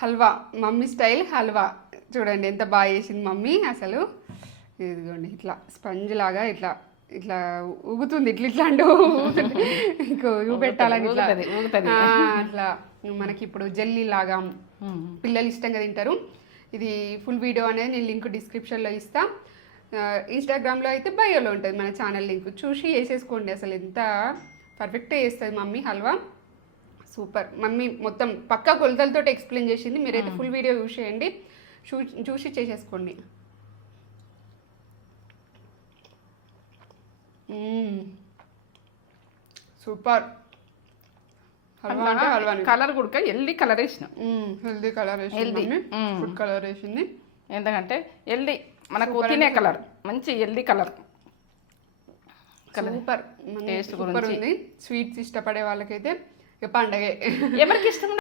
Halwa, mummy style halwa. చూడండి ఎంత బాగా చేసింది మమ్మీ అసలు. ఇదిగోండి ఇట్లా స్పంజ్ లాగా ఇట్లా ఇట్లా ఊగుతుంది, ఇట్లా ఇట్లా అంటూ ఇంకో పెట్టాలని ఇట్లా అట్లా మనకి ఇప్పుడు జెల్లీ లాగా పిల్లలు ఇష్టంగా తింటారు. ఇది ఫుల్ వీడియో అనేది నేను లింక్ డిస్క్రిప్షన్లో ఇస్తా. ఇన్స్టాగ్రామ్లో అయితే బయోలో ఉంటుంది మన ఛానల్ లింక్, చూసి వేసేసుకోండి. అసలు ఎంత పర్ఫెక్ట్గా చేస్తుంది మమ్మీ హల్వా, సూపర్. మమ్మీ మొత్తం పక్కా కొలతలతో ఎక్స్ప్లెయిన్ చేసింది. మీరైతే ఫుల్ వీడియో యూస్ చేయండి, చూసి చేసేసుకోండి. సూపర్. కలర్ కూడా ఎల్దీ కలర్ వేసిన, హెల్దీ కలర్ వేసింది, ఫుడ్ కలర్ వేసింది. ఎందుకంటే ఎల్దీ మనకు తినే కలర్, మంచి ఎల్దీ కలర్. సూపర్ టేస్ట్ ఉంది. స్వీట్స్ ఇష్టపడే వాళ్ళకైతే పండగే. ఎవరికి ఇష్టం